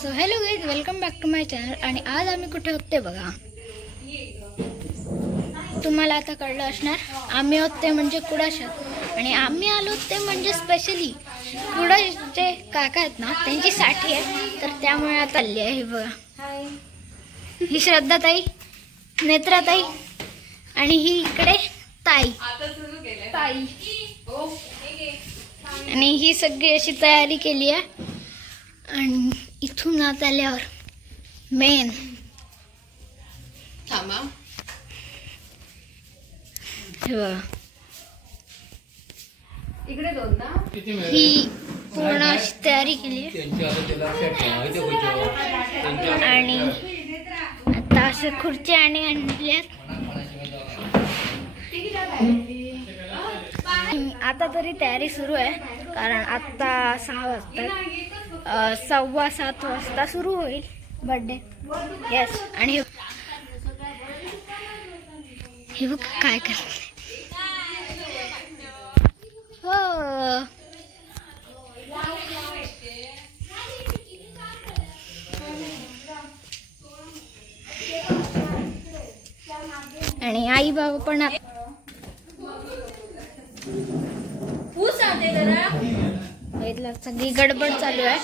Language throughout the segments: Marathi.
So hello guys, welcome back to my channel. आणि आज आम्ही कुठे होते बघा, तुम्हाला आता कळलं असणार. आम्ही होते म्हणजे कुडाशात, आणि आम्ही आलो ते म्हणजे स्पेशली कुडाशचे काका आहेत ना, त्यांची साठी आहे. तर त्यामुळे आता आली आहे. बघा, ही श्रद्धाताई, नेत्राताई, आणि ही इकडे ताई ताई, आणि ही सगळी अशी तयारी केली आहे. आणि इथून आत आल्यावर मेन थांबा, इकडे दोन ना, ही पूर्ण अशी तयारी केली आहे. आणि आता असं खुर्ची आणि आणल्यात. आता तरी तयारी सुरू आहे, कारण आता 6 वाजतात. 6:15 वाजता सुरू होईल बर्थडे. येस. आणि हे बघ काय करते. हो, आणि आई बाबा पण इथला सगळी गडबड चालू आहे.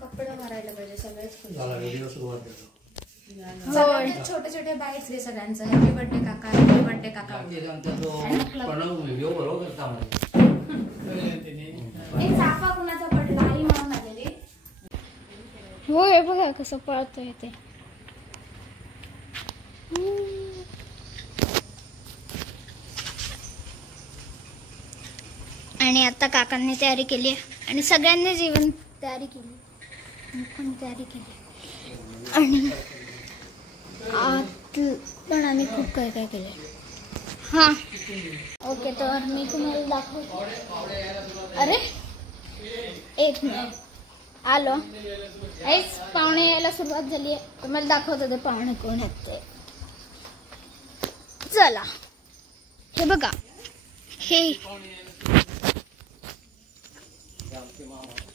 कपडे भरायला पाहिजे सगळेच. छोटे छोटे बाईट्स घे सगळ्यांचं. हॅपी बर्थडे काका, हॅपी बर्थडे काका. एक चाफा कुणाचा पडला आई म्हणून आलेली. हो, हे बघा कसं पळतोय ते. आणि आता काकांनी तयारी केली आहे, आणि सगळ्यांनीच इव्हन तयारी केली, मी पण तयारी केली. आणि आत पण आम्ही खूप काय काय केलं. हां, ओके. तर मी तुम्हाला दाखवतो. अरे एक मिनिट, आलो. हेच पाहुणे यायला सुरुवात झाली आहे. तुम्हाला दाखवतो ते पाहुणे कोण आहेत ते. चला, हे बघा,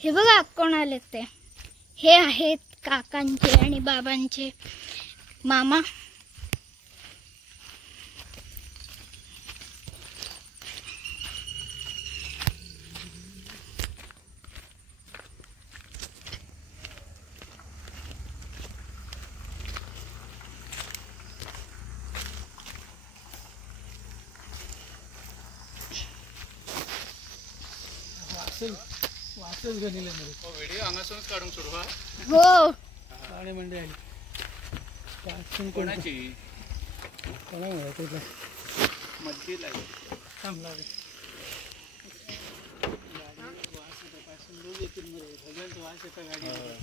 हे बघा कोण आले ते. हे आहेत काकांचे आणि बाबांचे मामा. व्हिडिओ अंगासूनच काढून सुरू. हो, आणि म्हणजे कोणाची मध्य थांबला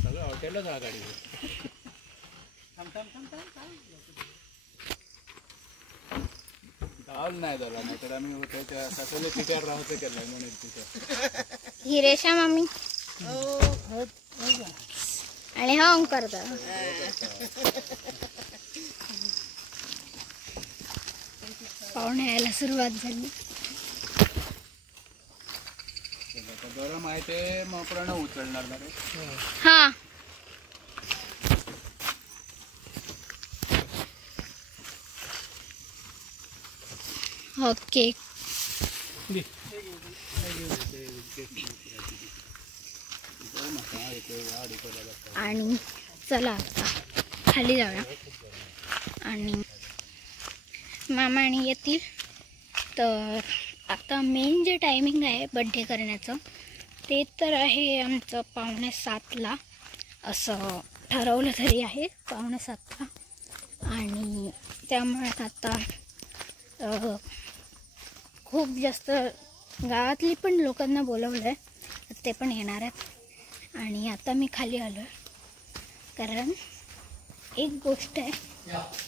सगळं हॉटेलच हा गाडी. धावल नाही झाला, नाही तर आम्ही त्याच्या सासूला तिच्यावर राहतो केलं म्हणून तिथं. ही रेशा मामी आणि हा ओंकार दा. पाहुणे यायला सुरुवात झाली. गरम आहे ते मग प्रणव उचलणार ना रे. हा, ओके. आणि चला आता खाली जाऊया. आणि मामा आणि येतील. तर आता मेन जे टायमिंग आहे बड्डे करण्याचं, ते तर आहे आमचं 6:45ला. असं ठरवलं तरी आहे 6:45ला. आणि त्यामुळे आता खूप जास्त गावातली पण लोकांना बोलवलं आहे, ते पण येणार आहेत. आणि आता मी खाली आलो आहे, कारण एक गोष्ट आहे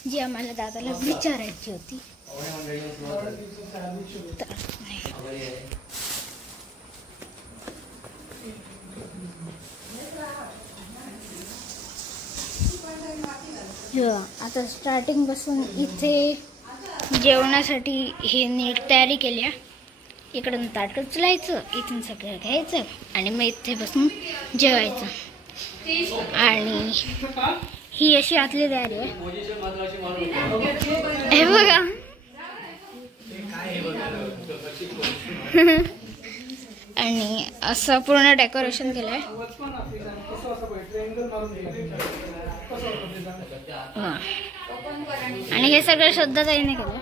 जी आम्हाला दादाला विचारायची होती. तर आता स्टार्टिंग पासून इथे जेवणासाठी हे नीट तयारी केली आहे. इकडून ताट उचलायचं, इथून सगळं घ्यायचं आणि मग इथे बसून जेवायचं. आणि ही अशी आतली तयारी आहे. हे बघा आणि असं पूर्ण डेकोरेशन केलंय. आणि हे सगळं श्रद्धाताईने केलं.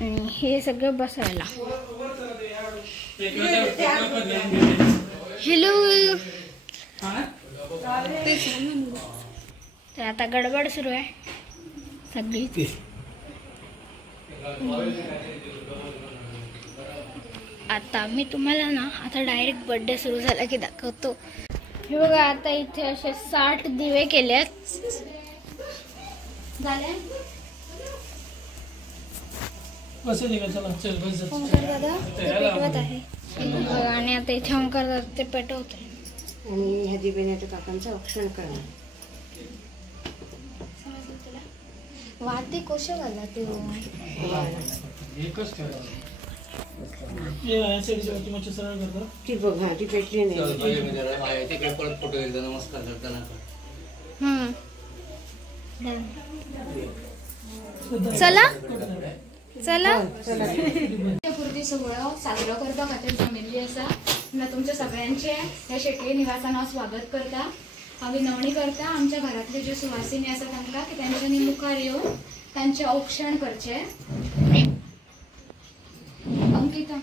आणि हे सगळं बसायला. हॅलो. तर आता गडबड सुरू आहे सगळी. आता मी तुम्हाला ना आता डायरेक्ट बर्थडे सुरू झाला की दाखवतो. हे बघा आता इथे असे 60 दिवे केलेत. झाले दादा ते पेटवत आहे. आणि आता इथे ओंकार ते पेटवत आहे. आणि ह्या दिव्याने काकांचं औक्षण करणार. वाते कोश घाला ते ती बघ. ती पेटली नाही. चला चला. पुरती सोहळा साजरा करता खातीर फॅमिली आसा. तुमच्या सगळ्यांचे ह्या शेटये निवासानं स्वागत करता. विनवणी करता आमच्या घरातले जे सुवासिनी आसा तांकां की तांच्यांनी मुखार येवन तांचे औक्षण करचे. अंकिता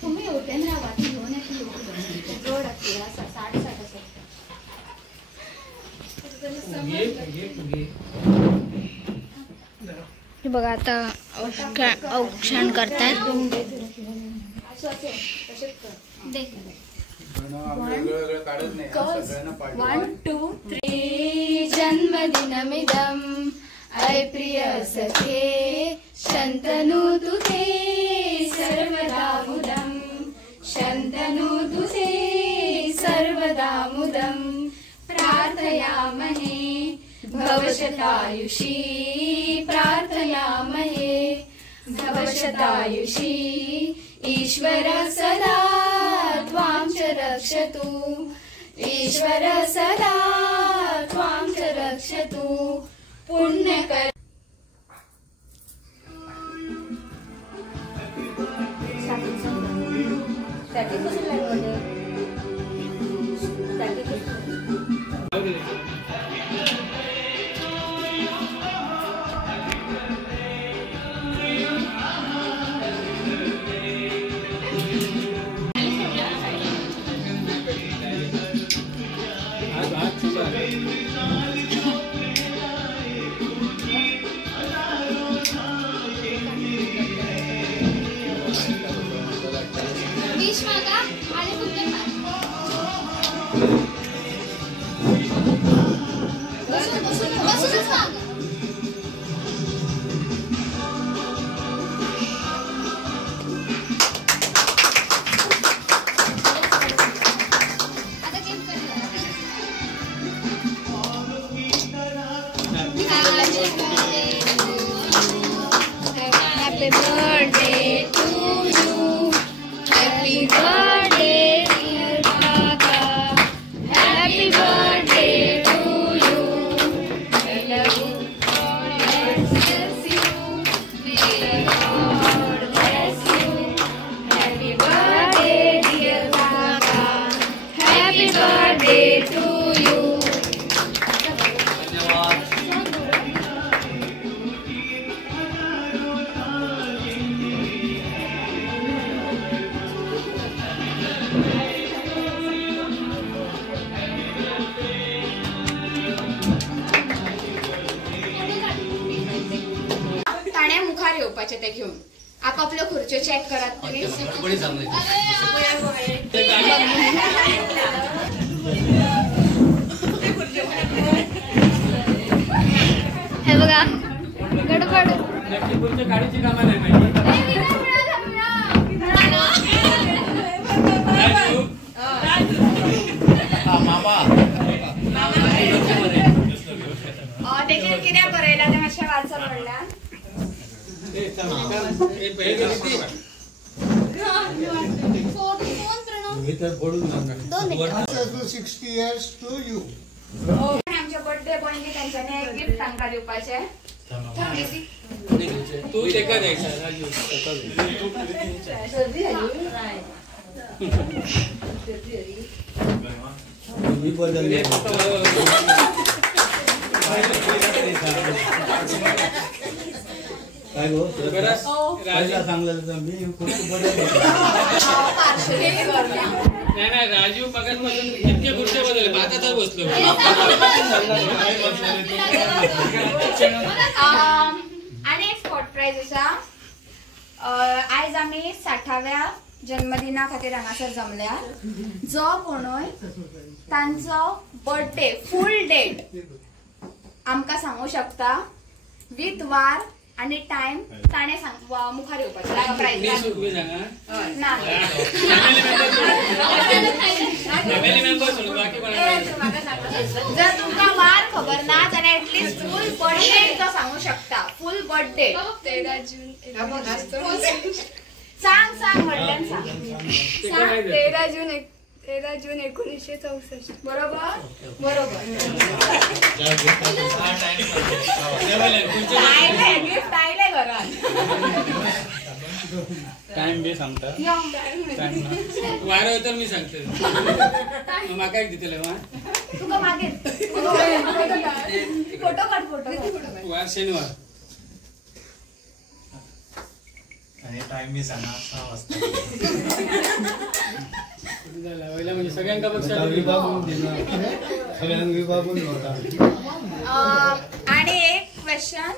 तुम्ही होते ना वाटी घेऊन जोड असते असा 60 असं. बघा आता औक्षण करतात. One two three. जन्मदिनमिदं अय प्रिय सखे शन्तनु तुते सर्वदा मुदं. शन्तनु तुते सर्वदा मुदं. प्रार्थयामहे भवशतायुषी. प्रार्थयामहे भवशतायुषी. ईश्वर सदा त्वां च रक्षतु. ईश्वर सदा त्वां च रक्षतु. पुण्यकर Happy birthday to you. Happy birthday dear Kaka. Happy birthday to you. May the God bless you. May the God bless you. Happy birthday dear Kaka. Happy birthday to you. ताण्या मुखार येवपाचे ते घेऊन आपापल्यो खुर्च्यो चेक करात प्लीज. हे बघा गडबड गाडीची कामं नाही माहिती. तेजेर कितें बरयला तें मातशें वाचप म्हणल्यार आमचे बर्थडे पयलीं तेंच्यांनी एक गिफ्ट तांकां दिवपाचें. तू तेका द्यायचा काय गो सांगलं मी नाही राजू पगार पासून इतके खुर्च्या बदलले आता तर बसलो. आणि एक स्पॉट प्राइज आसा. आयज आमी 60व्या जन्मदिना खातीर हांगासर जमल्या. जो कोणूय तांचो बर्थडे फूल डेट आमकां सांगू शकता विथ वार आणि टाइम ताणे मुखार येवपाचें प्राइज ना. जर तुमकां वार खबर ना जाल्यार एटलीस्ट फूल बर्थडे तो सांगू शकता. फूल बर्थडे 13 जून सांग म्हणल्यान सांग. 13 जून 1964. बरोबर. गिफ्ट आयले घरात. टाइम बी सांगता वार तर मी सांगते म्हाका एक दितले तुका मागे फोटो काढ. वार शनिवार आणि टाइम मी सांगा 6 वाजता. म्हणजे सगळ्यांका आणि एक क्वेश्चन.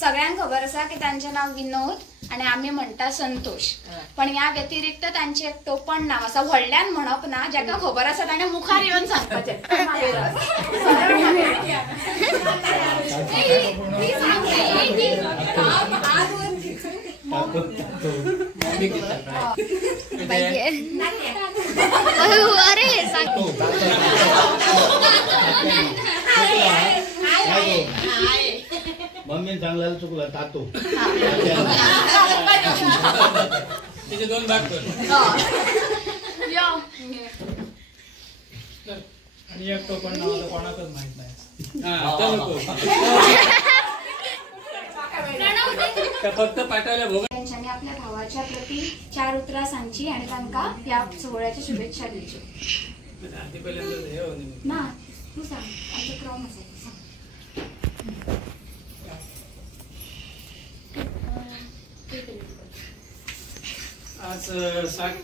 सगळ्यांक खबर आसा की तांचें नाव विनोद आणि आम्ही म्हणटा संतोष. पण या व्यतिरिक्त तांचे एक टोपण नाव आसा. व्हडल्यान म्हणप ना. जाका खबर आसा ताणे मुखार येवन सांगपाचें. अरे सांग. मम्मी चांगला चुकला तातो. त्याचे 2 भाग कर. आणि एक तो पण नाव कोणाकच माहित नाही. फक्त पाठवल्या भोग. त्यांच्यानी आपल्या भावाच्या प्रती 4 उतरां सांगची आणि तांकां ह्या सोहळ्याच्या शुभेच्छा दिवच्यो. ना तू सांग. आमचे क्रम आसा. आज 60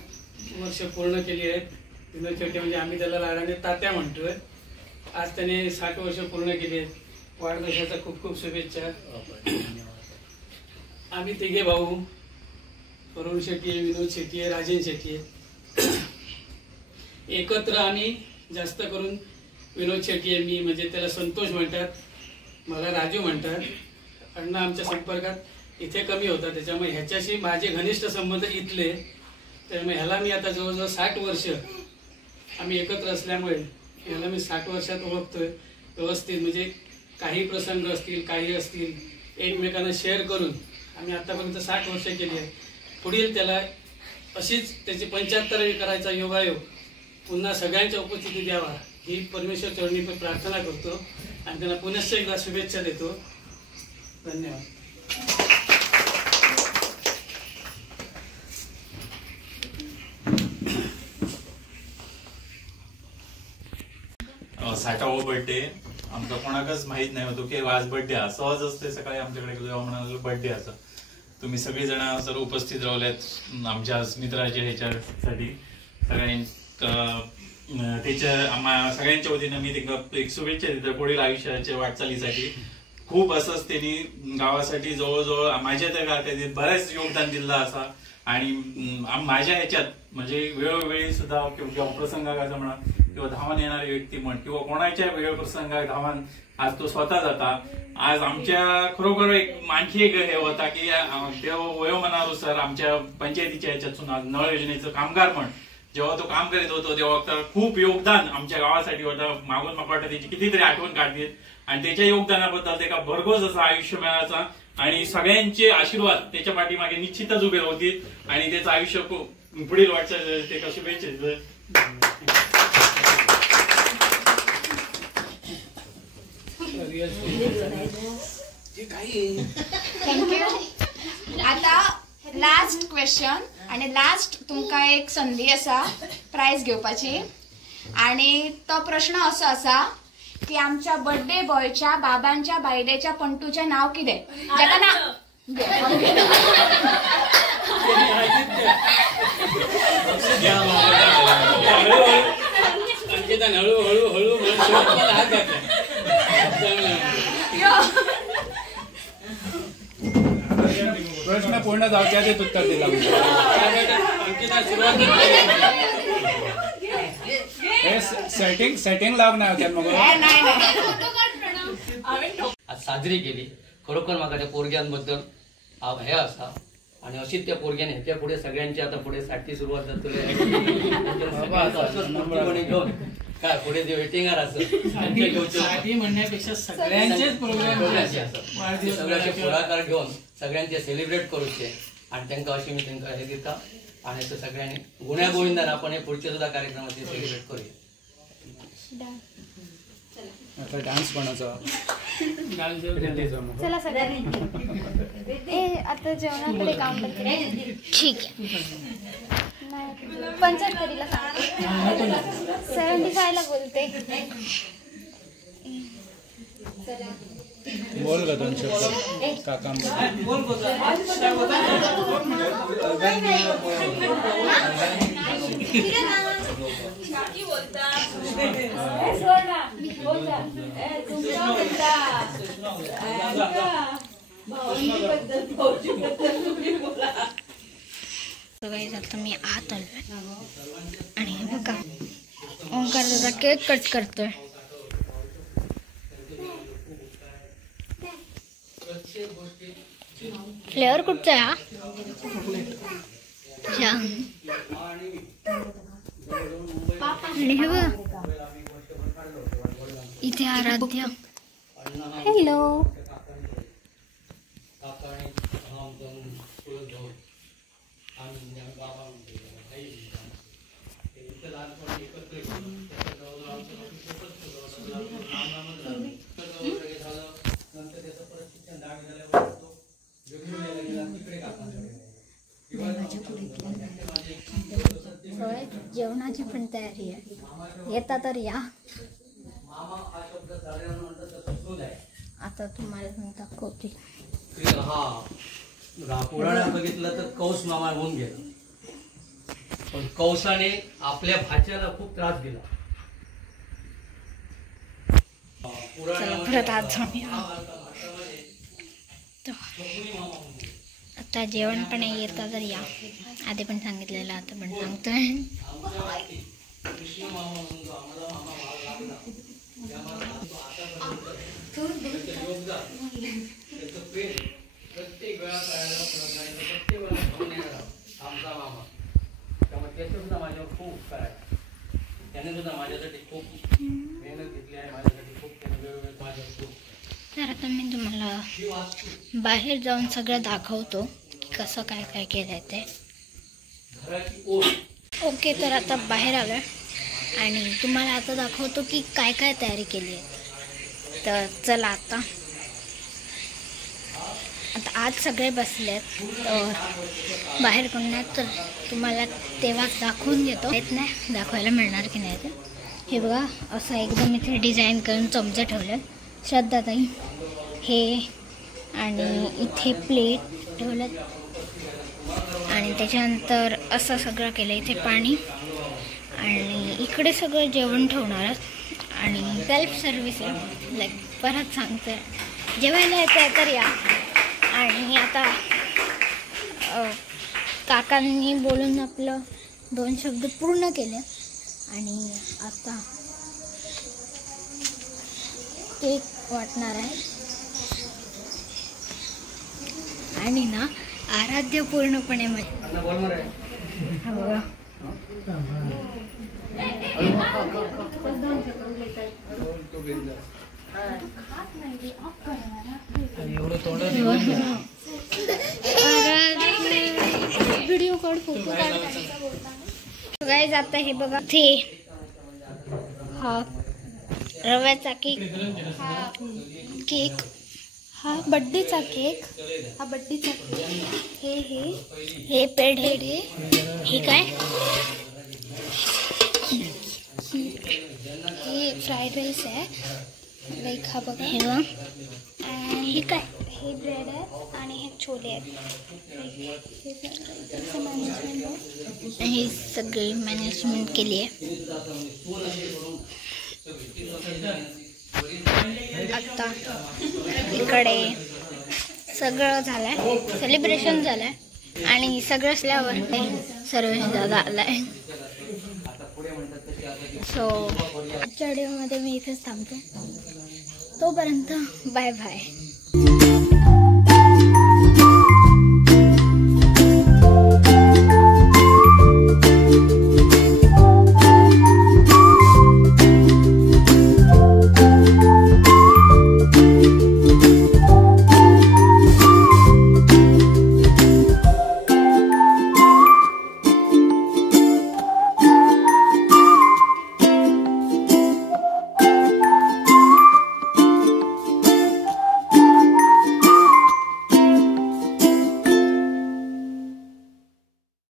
वर्ष पूर्ण केली आहेत. विनोद शेट्टी म्हणजे आम्ही त्याला लाडाने तात्या म्हणतोय. आज त्याने 60 वर्ष पूर्ण केली आहेत. वाढदिवसाच्या खूप खूप शुभेच्छा. आम्ही 3 भाऊ वरुण शेट्टी आहे, विनोद शेट्टी आहे, राजेन शेट्टी आहे. एकत्र आम्ही जास्त करून विनोद शेट्टी आहे मी म्हणजे त्याला संतोष म्हणतात, मला राजू म्हणतात. अण्णा आमच्या संपर्कात इथे कमी होता त्याच्यामुळे ह्याच्याशी माझे घनिष्ठ संबंध इथले. त्यामुळे ह्याला मी आता जवळजवळ 60 वर्ष आम्ही एकत्र असल्यामुळे ह्याला मी 60 वर्षात ओळखतोय व्यवस्थित. म्हणजे काही प्रसंग असतील काही असतील एकमेकांना शेअर करून आम्ही आतापर्यंत 60 वर्ष केली आहे. पुढील त्याला अशीच त्याची 75वी करायचा योगायोग पुन्हा सगळ्यांच्या उपस्थिती द्यावा ही परमेश्वर चरणी प्रार्थना करतो आणि त्यांना पुनश्च एकदा शुभेच्छा देतो. धन्यवाद. साठावो बर्थडे आमका कोणाकच माहित नाही होतो की आज बर्थडे हा. सहज असते सकाळी आमच्याकडे जेव्हा म्हणाल बर्थडे असा. तुम्ही सगळी जण सर उपस्थित राहिल्यात आमच्या मित्राच्या ह्याच्यासाठी. सगळ्यांच्या वतीनं मी त्यांना एक शुभेच्छा देतो पुढील आयुष्याच्या वाटचालीसाठी. खूप असंच त्यांनी गावासाठी जवळजवळ माझ्या त्या गावात बऱ्याच योगदान दिलं असा. आणि माझ्या ह्याच्यात म्हणजे वेळोवेळी सुद्धा किंवा प्रसंगाचा म्हणा किंवा धावून येणारी व्यक्ती म्हण किंवा कोणाच्या वेगळ्या प्रसंगात धावून आज तो स्वतः जाता. आज आमच्या खरोखर आणखी एक हे होता की त्या वयोमानानुसार आमच्या पंचायतीच्या ह्याच्यातून आज नळ योजनेचं कामगार म्हण जेव्हा तो काम करीत होतो तेव्हा तर खूप योगदान आमच्या गावासाठी होता. मागून मला वाटतं त्याची कितीतरी आठवण काढतील आणि त्याच्या योगदानाबद्दल त्याला भरघोस असं आयुष्य मिळायचा आणि सगळ्यांचे आशीर्वाद त्याच्या पाठीमागे निश्चितच उभे होतील आणि त्याचं आयुष्य पुढील वाटचाल ते कसे शुभेच्छा. थँक्यू. आता लास्ट क्वेश्चन आणि लास्ट तुमका एक संधी असा प्राइज घेवपाची आणि तो प्रश्न असो असा की आमच्या बर्थडे बॉयच्या बाबांच्या बायलेच्या पंटूचे नाव कितें जाका ना प्रश्न पूर्ण जावच्या आधीच उत्तर दिला. सेटिंग लागणार होत्यात मग आज साजरी केली. खरोखर म्हाका त्या पोरग्यांबद्दल हे आसा आणि अशीच त्या पोरग्याने ह्याच्या पुढे सगळ्यांची आता पुढे साठी सुरुवात जातली घेऊन काय पुढे जे वेटिंगार असत म्हणण्यापेक्षा सगळ्यांचेच प्रोग्राम सगळ्यांचे पुढाकार घेऊन सगळ्यांचे सेलिब्रेट करूचे आणि त्यांना अशी मी त्यांना हे दिता आणि सगळ्यांनी गुण्या गोविंदान आपण हे पुढचे सुद्धा कार्यक्रमाचे सेलिब्रेट करूया. आता डान्स कोणाचा चला सगळ्यांनी आता जेवणाकडे काम करते. ठीक आहे. 75 सांगते 75 ला बोलते. बोल ग 2 शब्द काका. आता मी आत आलोय आणि हे बघा ओंकार दादा केक कट करतोय. फ्लेवर कुठचा आहे हा? आणि हे बघा इथे आराध्य. हॅलो. जेवणाची पण तयारी आहे. येता तर या. आता तुम्हाला मी दाखवते. पुराणात बघितलं तर कौस मामा होऊन गेला पण कौसाने आपल्या भाच्याला खूप त्रास दिला. परत आज आता जेवण पण येता तर या. आधी पण सांगितलेलं आता पण सांगतोय. प्रत्येक वेळा प्रत्येक वेळा आमचा मामा त्यामुळे त्याचं सुद्धा माझ्यावर खूप उपकार आहे. त्याने सुद्धा माझ्यासाठी खूप मेहनत घेतली आहे. माझ्यासाठी खूप त्याने वेळोवेळी माझ्यावर खूप. तर आता मी तुम्हाला बाहेर जाऊन सगळं दाखवतो की कसं काय काय केलंय ते. ओके. तर आता बाहेर आलोय आणि तुम्हाला आता दाखवतो की काय काय तयारी केली आहे. तर चला आता आज सगळे बसलेत तर बाहेर कोण नाही तर तुम्हाला तेव्हा दाखवून घेतो. येत नाही दाखवायला मिळणार की नाही ते. हे बघा असं एकदम इथे डिझाईन करून चमचे ठेवले. श्रद्धाताई हे आणि इथे प्लेट ठेवलेत आणि त्याच्यानंतर असं सगळं केलं. इथे पाणी आणि इकडे सगळं जेवण ठेवणार आणि सेल्फ सर्व्हिस आहे. लाईक परत सांगते जेवायला येतं तर या. आणि आता काकांनी बोलून आपलं 2 शब्द पूर्ण केले आणि आता केक वाटणार आहे आणि ना आराध्य पूर्णपणे अण्णा बोल मरे. हा बघा व्हिडिओ काढ फोटो काढ गाईज. आता हे बघा ते हा रव्याचा केक हा बड्डेचा केक हे पेढे हे काय हे फ्राईड राईस आहे लाईक हा बघा हे बघा. आणि हे काय हे ब्रेड आहे आणि हे छोले आहेत. हे सगळी मॅनेजमेंट केली आहे. आता इकडे सगळं झालंय सेलिब्रेशन झालंय आणि सगळं असल्यावर सर्वेश दादा आलाय. सो आजच्या व्हिडिओमध्ये मी इथेच थांबते. तोपर्यंत बाय बाय.